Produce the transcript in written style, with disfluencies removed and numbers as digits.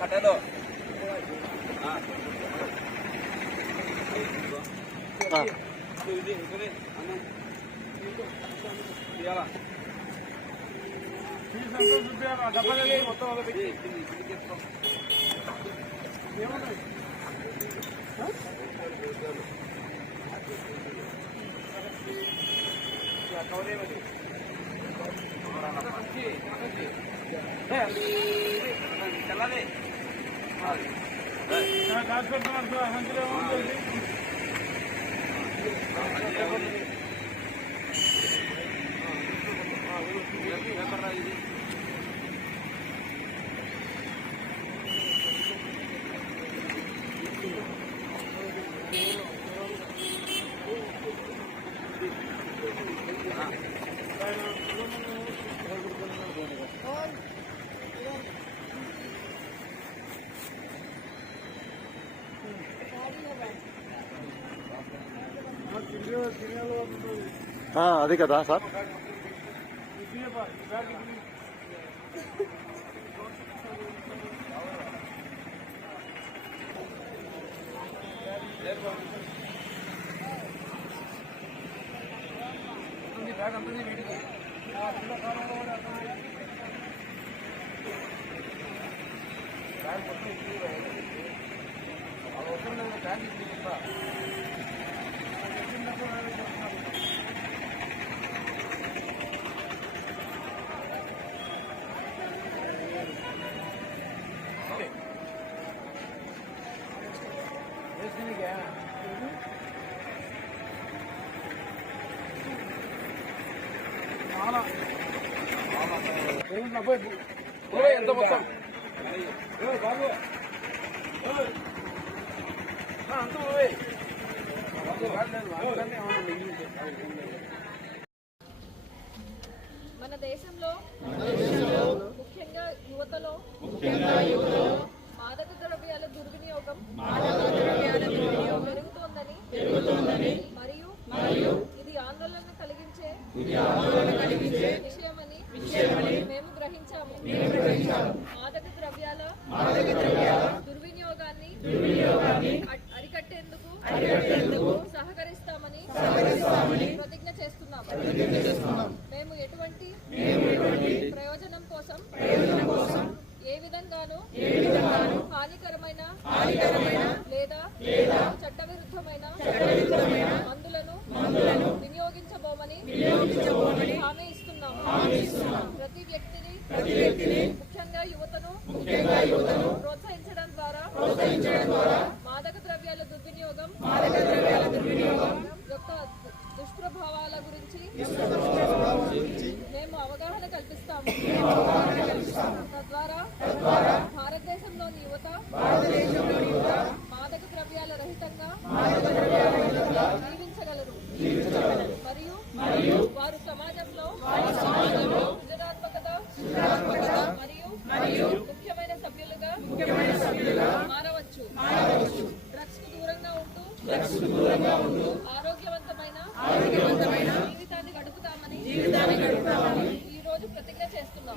కట్టలో డబ్బా మొత్తం చల్లదే అది కదా సార్. ఎంత మొత్తం బాబు మన దేశంలో ముఖ్యంగా యువతలో మాదక ద్రవ్యాల దుర్వినియోగం పెరుగుతోందని మరియు ఇది ఆందోళన కలిగించే విషయమని మేము గ్రహించాము. మాదక ద్రవ్యాల దుర్వినియోగాన్ని అరికట్టేందుకు సహకరిస్తామని ప్రతిజ్ఞ చేస్తున్నాము. మేము ఎటువంటి ప్రయోజనం కోసం ఏ విధంగానూ హానికరమైన లేదా చట్టవిరుద్ధమైన మందులను వినియోగించబోమని హామీ ఇస్తున్నాము. ప్రతి వ్యక్తిని ముఖ్యంగా యువతను ప్రోత్సహించడం ద్వారా మాదక ద్రవ్యాల దుర్వినియోగం యొక్క దుష్ప్రభావాల గురించి మేము అవగాహన కల్పిస్తాము. తద్వారా భారతదేశంలోని యువత మాదక ద్రవ్యాల రహితంగా జీవించగలరు మరియు వారు సమాజంలో సృజనాత్మకత మరియు ముఖ్యమైన సభ్యులుగా మారవచ్చు. డ్రగ్స్ కు దూరంగా ఉంటూ ఆరోగ్యవంతమైన జీవితాన్ని గడుపుతామని ఈ రోజు ప్రతిజ్ఞ చేస్తున్నాం.